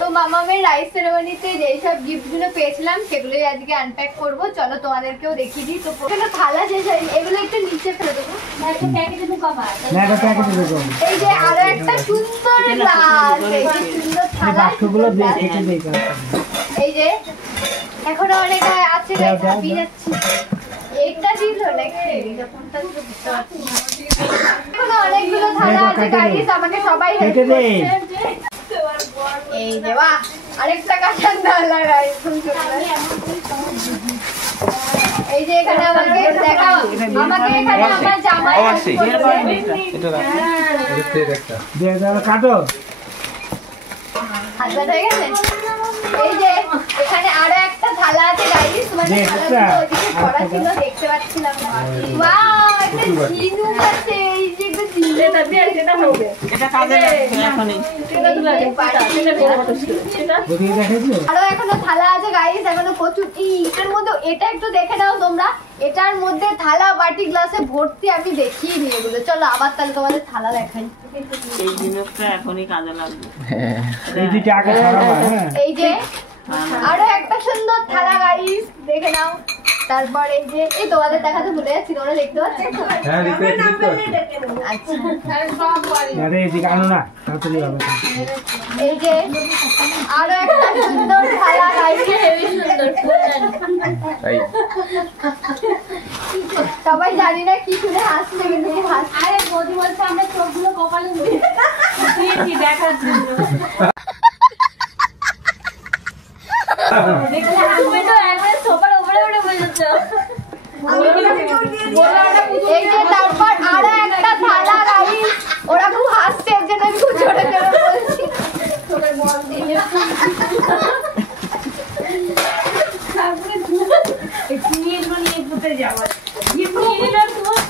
তো মামামের রাইস সেরেমনিতে যেসব গিফটগুলো পেয়েছিলাম সেগুলোই আজকে আনপ্যাক করবো। চলো তোমাদেরকেও দেখিয়ে দিই। তো প্রথমে থালা যে এগুলো একটু নিচে ফেলে দেবো। এই যে আরো একটা সুন্দর গ্লাস, এই যে সুন্দর থালা, এই যে এখনো অনেক আছে, ভাবি যাচ্ছি একটা দিল নাকি কোনটা ছিল বুঝতে পারছি না। এখনো অনেকগুলো থালা আছে গাইস, আমাকে সবাই রেখে দে। এই যে বাহ, আরেকটা কাঁচার থালা গাইস, এই যে এখানে আমাকে দেখাও, আমাকে এখানে আমার জামাই আছে, এটা একটা দিয়ে দাও, কাটো হাত হয়ে গেছে। এই যে এখানে আরো একটা থালা আছে গাইস, মানে থালাগুলো ওইদিকে পড়া ছিল দেখতে পাচ্ছিলাম না। ওয়াও, একটা ঝিনুক আছে, এই যে একটা ঝিনুক, এটা দিয়ে এটা হবে, এটা কাজে লাগবে এখনই, এটা দিলে এটা বড় কথা ছিল সেটা ওদিকে দেখাইছো। আরো এখনো থালা আছে গাইস, এখনো প্রচুর। এটার মধ্যে এটা একটু দেখে নাও তোমরা, এটার মধ্যে থালা বাটি গ্লাসে ভর্তি, আমি দেখিয়ে নিয়ে এগুলো। চলো আবার তাহলে তোমাদের থালা দেখাই। এই জিনিসটা এখনই কাজে লাগবে। এই দিকে আগে ছাড়াবা। এই যে আরো একটা সুন্দর থালা গাইস, দেখে নাও। তারপর এই যে এই তোমাদের দেখাতে ভুলে যাচ্ছি, তোমরা দেখতে পাচ্ছ? হ্যাঁ দেখতে পাচ্ছি। আচ্ছা আরে সব বাড়ি আরে এদিকে আনো না, তাড়াতাড়ি হবে। এই যে আরো একটা সুন্দর থালা গাইস, হেভি সুন্দর তাই সবাই জানি না কি শুনে হাসছে, কিন্তু হাসছে। আরে বৌদি বলছে আমরা চোখগুলো কপালে দিয়েছি দেখার জন্য। তারপর আরো একটা থালা গাইস, ওরা খুব হাসছে, এর জন্য আমি খুব জোরে জোরে বলছি।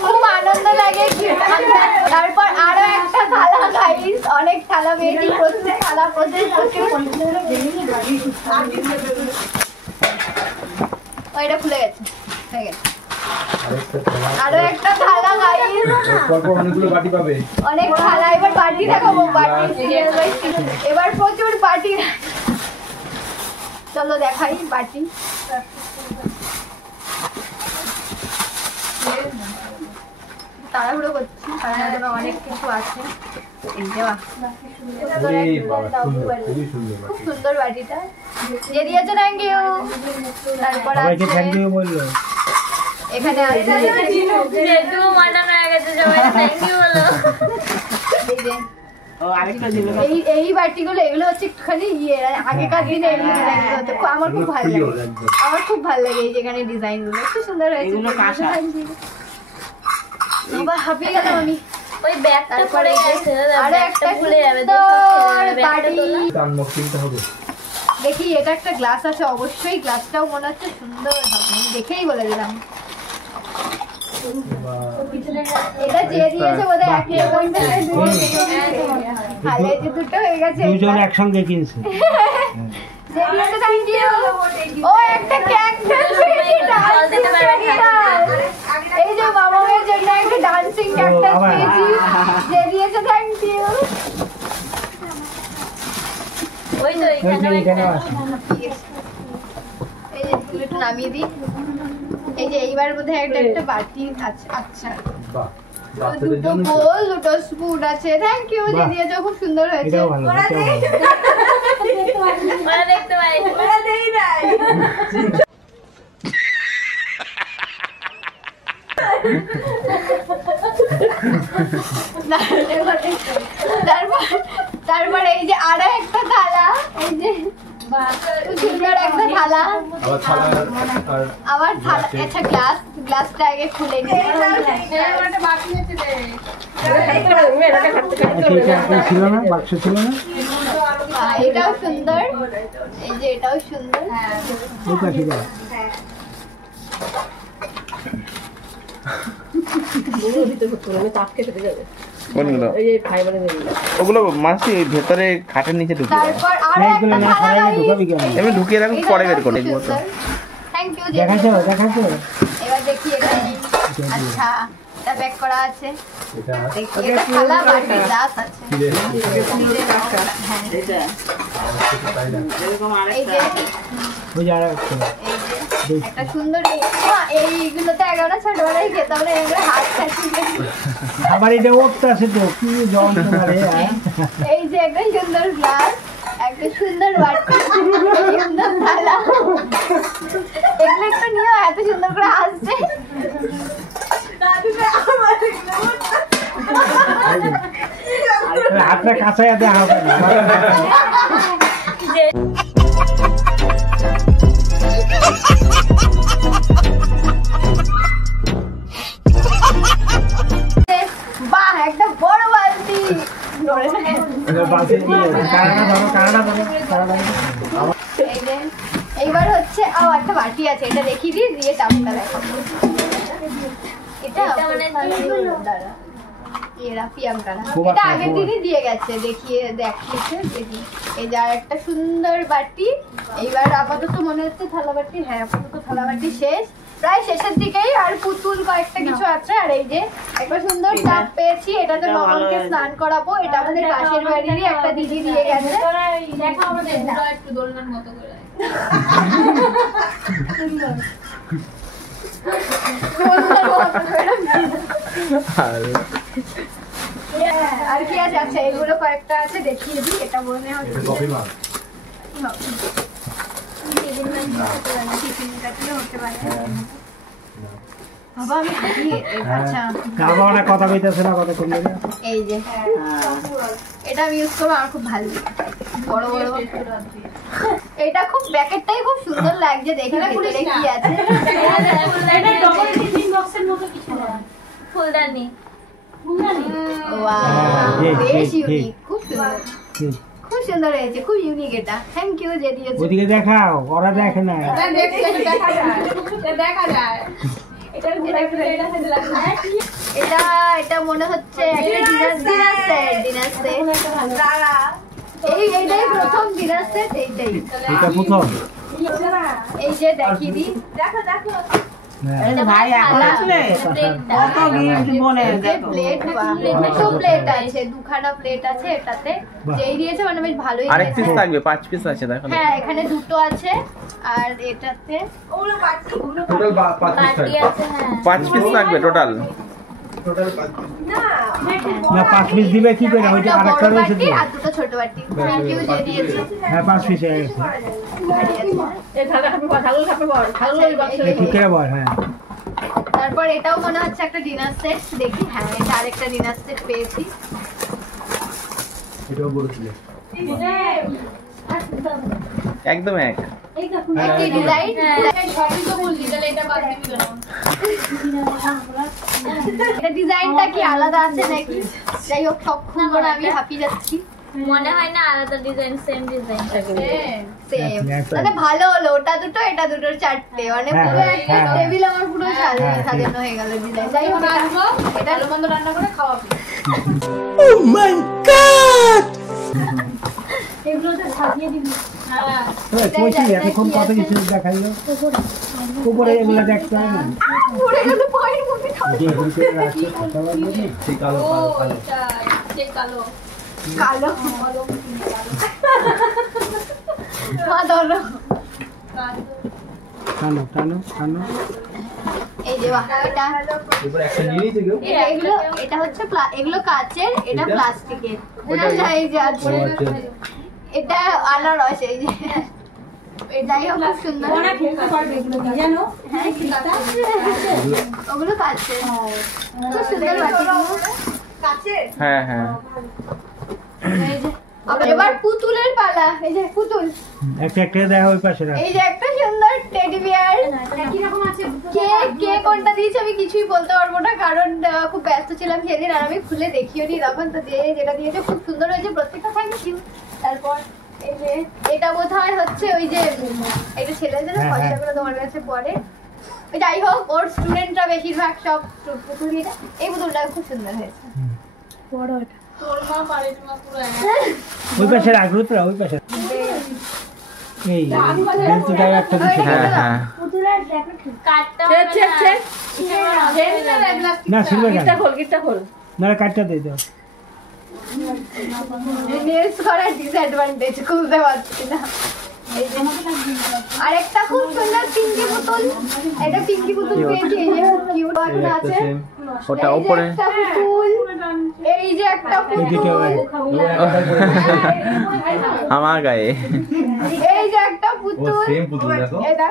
খুব আনন্দ লাগে। তারপর আরো একটা থালা গাইস, অনেক থালা বেশি, প্রচুর থালা, প্রচুর ওইটা খুলে গেছে, হয়ে গেছে। আরো একটা থালা গাইস, অনেকগুলো বাটি পাবে, অনেক থালা। এবার বাটি দেখাবো, বাটি এবার প্রচুর বাটি। চলো দেখাই বাটি। তাড়াহুড়ো করছি কারণ অনেক কিছু আছে। খুব সুন্দর বাটিটা যে দিয়েছে, থ্যাংক ইউ। তারপর এখানে এই বাটিগুলো, এগুলো হচ্ছে একটুখানি ইয়ে আগেকার দিনে আমার খুব ভালো লাগে, আমার খুব ভালো লাগে এই যেখানে ডিজাইন গুলো খুব সুন্দর হয়েছে। হাঁপিয়ে গেলাম আমি। ওই ব্যাগটা পরে আরে একটা ভুলে যাবে, দেখি এটা একটা গ্লাস আছে, অবশ্যই গ্লাসটাও মনে হচ্ছে সুন্দর হবে, দেখেই বলে দিলাম। এটা যে দিয়েছে বোধহয় একই রকম, তাহলে যে দুটো হয়ে গেছে, দুজন একসঙ্গে কিনছে। Thank you. ও একটা ক্যাকটাস পেয়েছি, এই যে মামামের জন্য একটা ডান্সিং ক্যাকটাস পেয়েছি, যে দিয়েছে, থ্যাংক ইউ। ওই তো এখানে এই যে একটু নামিয়ে দিই। এই যে এইবার বোধহয় একটা বাটি আছে। আচ্ছা দুটো বোল, দুটো স্পুন আছে, থ্যাংক ইউ। যে দিয়েছে খুব সুন্দর হয়েছে। দেখতে পাই তারপর এই যে আরো একটা থালা, এই যে সুন্দর একটা থালা, আবার থালা। আচ্ছা গ্লাসটা আগে খুলে নিই। এটাও সুন্দর, এই যে এটাও সুন্দর। ওগুলো মাসি ভেতরে খাটের নিচে ঢুকিয়ে ঢুকিয়ে রাখুন, পরে বের করে এবার দেখি এখানে। আচ্ছা এটা প্যাক করা আছে। এটা থালা বাটি গ্লাস আছে। হ্যাঁ এটা এরকম এই যে ওই যারা একটা সুন্দর এইগুলোতে এগারো ছোটবেলায় খেতাম না, এগুলো হাত খাচ্ছি। আমার এটা ওপটা আছে তো কি জল তোমারে। এই যে একটা সুন্দর গ্লাস, একটা সুন্দর বাটি, সুন্দর থালা, এগুলো একটু নিও, এত সুন্দর করে আসছে। হাতটা কাঁচায় দেওয়া হবে না। বাহ, একটা বড় বালতি। এইবার হচ্ছে একটা বাটি আছে, এটা দেখিয়ে দিই, দিয়ে টাপটা দেখাবো। এটা দাঁড়া, এরা প্রিয়াঙ্কারা, এটা আগের দিনই দিয়ে গেছে, দেখিয়েছে। এই যে আর একটা সুন্দর বাটি। এইবার আপাতত মনে হচ্ছে থালা বাটি, হ্যাঁ আপাতত থালা বাটি শেষ, প্রায় শেষের দিকেই। আর পুতুল কয়েকটা কিছু আছে। আর এই যে একটা সুন্দর টাপ পেয়েছি, এটাতে মামাকে স্নান করাবো। এটা আমাদের পাশের বাড়িরই একটা দিদি দিয়ে গেছে। দেখো আমাদের একটু দোলনার মতো করে। আর কি আছে? আচ্ছা এগুলো কয়েকটা আছে, দেখিয়ে দিই। এটা মনে হচ্ছে বাবা আমি আচ্ছা কথা কইতেছে না, কথা কইলে এই যে এটা আমি ইউজ করবো, আমার খুব ভালো বড় বড়। এটা খুব প্যাকেটটাই খুব সুন্দর লাগছে দেখে, ভিতরে কি আছে। এটা ডবল টিফিন বক্সের মতো কিছু না, ফুলদানি। বেশ ইউনিক, খুব সুন্দর, খুব সুন্দর হয়েছে, খুব ইউনিক। এটা থ্যাংক ইউ যে দিয়েছে। ওদিকে দেখাও, ওরা দেখে না। দেখা যায়। এটা মনে হচ্ছে ডিনার সেট। এইটাই প্রথম ডিনার সেট, এইটাই এটা প্রথম। এই যে দেখিয়ে দিই, দেখো ভাই এখন আসলে কত গিফট বনে দেখো। প্লেট, দুটো প্লেট আছে, দুখানা প্লেট আছে এটাতে। যেই দিয়েছে মানে বেশ ভালোই। আরেক পিস থাকবে, 5 পিস আছে দেখো। হ্যাঁ এখানে দুটো আছে, আর এটাতে টোটাল 5 পিস বাটি আছে। হ্যাঁ 5 পিস থাকবে টোটাল। না 5 পিস দিবে কি করে? ওইটা একটা আরেকটা বড় রয়েছে বাটি তো। আর দুটো ছোট বাটি। থ্যাংক ইউ যে দিয়েছে। হ্যাঁ 5 পিস হয়ে গেছে। কি করে বল? হ্যাঁ তারপর এটাও মনে হচ্ছে একটা ডিনার সেট, দেখি। হ্যাঁ এটা আরেকটা ডিনার সেট পেয়েছি। এটাও বড় ছিল। একদম এক। একই ডিজাইন। এটা ডিজাইনটা কি আলাদা আছে নাকি? যাই হোক সব খুলবো না, আমি হাঁপিয়ে যাচ্ছি। মনে হয় না আলাদা ডিজাইন, সেম ডিজাইন থাকবে। সেম মানে ভালো হলো। ওটা দুটো, এটা দুটোর চারটে, মানে পুরো একটা টেবিল আমার পুরো সাজানো হয়ে গেল ডিজাইন। যাই হোক এটা ভালো মন্দ রান্না করে খাওয়াবো। ও মাই গড, এগুলোতে সাজিয়ে দিবি। হ্যাঁ কইছি এখন কত কিছু দেখাইলো। উপরে এগুলো দেখতে হয় না। পড়ে গেল পায়ের মধ্যে। সেই কালো কালো কালো মা ধরো। টানো টানো টানো। এই যে এটা এবার একটা নিয়ে নিতে গো। এগুলো, এটা হচ্ছে এগুলো কাচের, এটা প্লাস্টিকের। এই যে আছে, এটা আনারস। এই যে এটাই খুব সুন্দর। জানো ওগুলো কাচের, খুব সুন্দর কাচের। হ্যাঁ হ্যাঁ। এবার পুতুলের পালা। এই যে পুতুল, একটা দেখা ওই পাশে রাখ। এই যে একটা সুন্দর টেডি বিয়ার। কি রকম আছে? কে কোনটা দিয়েছে আমি কিছুই বলতে পারবো না, কারণ খুব ব্যস্ত ছিলাম সেদিন, আর আমি খুলে দেখিও নি তখন। তো যেটা দিয়েছে খুব সুন্দর হয়েছে, প্রত্যেকটা থ্যাংক ইউ। তারপর এই যে এটা বোধহয় হচ্ছে ওই যে এটা ছেলেদের পয়সাগুলো তোমার কাছে পড়ে। যাই হোক, ওর স্টুডেন্টরা বেশিরভাগ সব পুতুল। এই পুতুলটা খুব সুন্দর হয়েছে, বড়। তোর মা পারে তোমার পুরো ওই পাশে রাখ, রুদ্রা ওই পাশে। এই বেলচুটাই একটা দিছে। হ্যাঁ হ্যাঁ। পুতুলের কাটটা ছেড়, ছেড়, ছেড়। না ছিলবে কেন গিটটা খোল না কাটটা দিয়ে দাও নেলস করার ডিসঅ্যাডভান্টেজ খুলতে পারছি না। এই যে আরেকটা খুব সুন্দর পিঙ্কি পুতুল, এটা পিঙ্কি পুতুল পেয়েছি, এই যে কিউট বাটন আছে। ওটা এই যে উপরে একটা পুতুল, এই যে একটা এদিকে পুতুল, আমার গায়ে এই যে একটা ও পুতুল, সেম পুতুল দেখো। এটা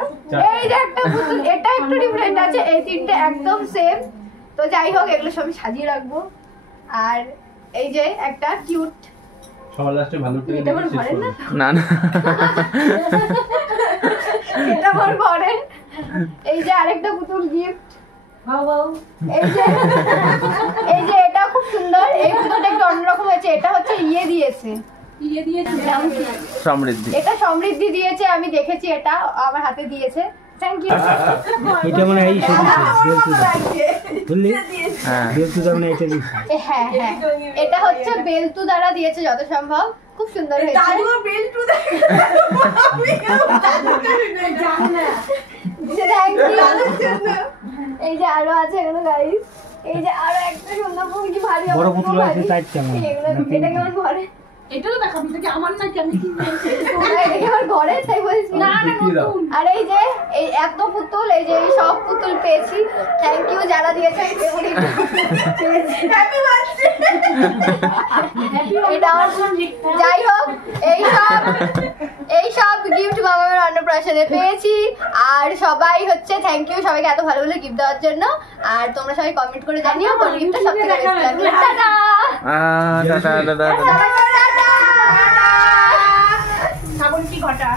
এই যে একটা পুতুল, এটা একটু ডিফারেন্ট আছে, এই তিনটে একদম সেম। তো যাই হোক এগুলো সব সাজিয়ে রাখবো। আর এই যে একটা কিউট, সবার লাস্টে ভালুকটাকে এটা আমার শেষ ঘরের না, করবো। না না এটা আমার ঘরের। এই যে আরেকটা পুতুল গিফট, এই যে এই যে এটা খুব সুন্দর, এই পুতুলটা একটু অন্যরকম হয়েছে, এটা হচ্ছে ইয়ে দিয়েছে, সমৃদ্ধি। এটা সমৃদ্ধি দিয়েছে, আমি দেখেছি, এটা আমার হাতে দিয়েছে, থ্যাংক ইউ। এটা মানে এই সেদিছে বুঝলি হ্যাঁ বেলতুদা মানে এটা দিছে হ্যাঁ হ্যাঁ, এটা হচ্ছে বেলতু দ্বারা দিয়েছে যত সম্ভব, খুব সুন্দর হয়েছে। Thank you. এই যে আরো আছে এগুলো গাইস, এই যে আরো একটা সুন্দর পুতুল, কি ভারী বড় পুতুল আছে তাই কেমন এগুলো, এটা কেমন ঘরে, এটা তো দেখাবি, এটা আমার না, আমি কি এটা কি আমার ঘরে, তাই বলছি না। দেখিয়ে দাও। আর এই যে এই এত পুতুল, এই যে এই সব পুতুল পেয়েছি, থ্যাংক ইউ যারা দিয়েছে। এটা আমার, যাই হোক এই সব গিফট বাবার অন্নপ্রাশনে পেয়েছি। আর সবাই হচ্ছে থ্যাংক ইউ সবাইকে এত ভালো ভালো গিফট দেওয়ার জন্য। আর তোমরা সবাই কমেন্ট করে জানিও কোন গিফটটা সবথেকে বেশি লাগলো। টাটা টাটা টাটা সবাই টাটা। শ্রাবণ কি ঘটা